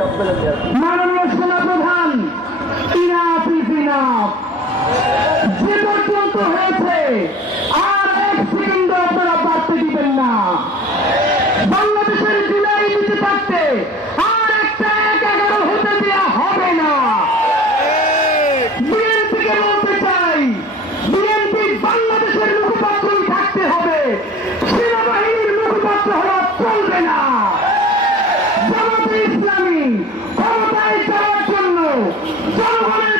মাননীয় সেনা প্রধান ইনাফ ইজ যে পর্যন্ত হয়েছে, আর এক সেকেন্ড আপনারা বাড়তে দিবেন না। বাংলাদেশের জুলাই দিতে পারতে আর একটা এক এগারো হতে দেওয়া হবে না। বিএনপিকে বলতে চাই, বিএনপি বাংলাদেশের মুখপাত্রই থাকতে হবে। সেনাবাহিনীর মুখপাত্র হওয়া চলবে না।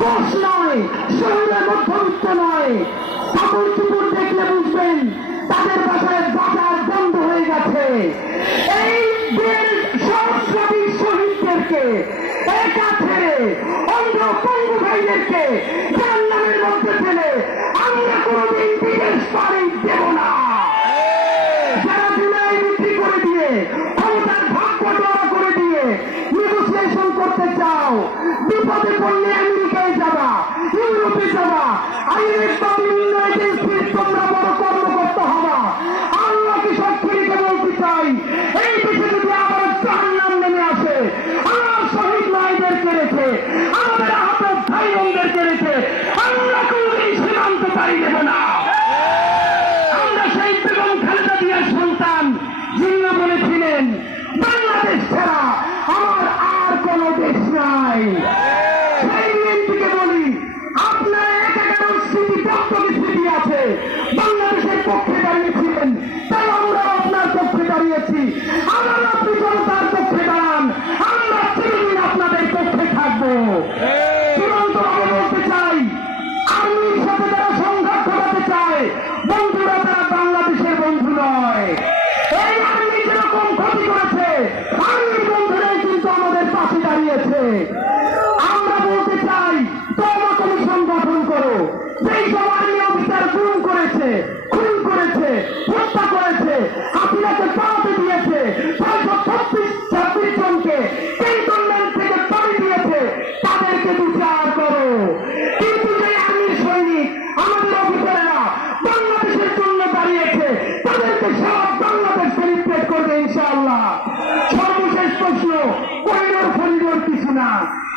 কোষ নয় শহরের মধ্যবিত্ত নয়। কাপড় চুপুর দেখলে বুঝবেন, তাদের বাসায় বাজার বন্ধ হয়ে গেছে। এই শহীদদেরকে একা ছেড়ে অন্ধ পঙ্গু ভাইদেরকে জান্নামের মধ্যে ফেলে আমরা কোনোদিন বিদেশ পাড়ি দেব না। করতে চাও। বিপদে পড়লে যাবা ইউরোপে যাবা। আইএফ বা বিভিন্ন তোমরা বড় কর্মকর্তা বলতে চাই, এই দেশে যদি আবার নেমে আসে আমার শহীদ মায়েদেরকে রেখে, আমাদের আহত ভাই বোনদেরকে রেখে আমরা সীমান্ত দেব না সন্তান বলেছিলেন আমার আর বন্ধুরা তারা বাংলাদেশের বন্ধু নয়। যেরকম ক্ষতি করেছে আর্মির বন্ধুরাই কিন্তু আমাদের পাশে দাঁড়িয়েছে। আমরা বলতে চাই তমা কমিশন গঠন করো। সেই সব নিয়ে অফিসার খুন করেছে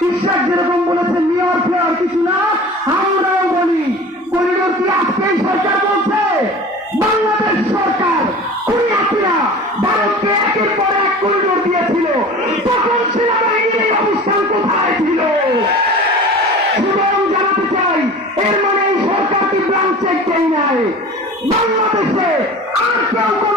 ঈশ্বর যেরকম বলেছে নিয়র ফেয়ার কিছু না, আমরাও বলি। করিডোর কি সরকার বলছে, বাংলাদেশ সরকার ভারতকে একের পর এক করিডোর দিয়েছিল। তখন সেনাবাহিনীর এই অবস্থান কোথায় ছিল? সুতরাং চাই, এর মানে সরকার চেক দেয় নাই। বাংলাদেশে আর কেউ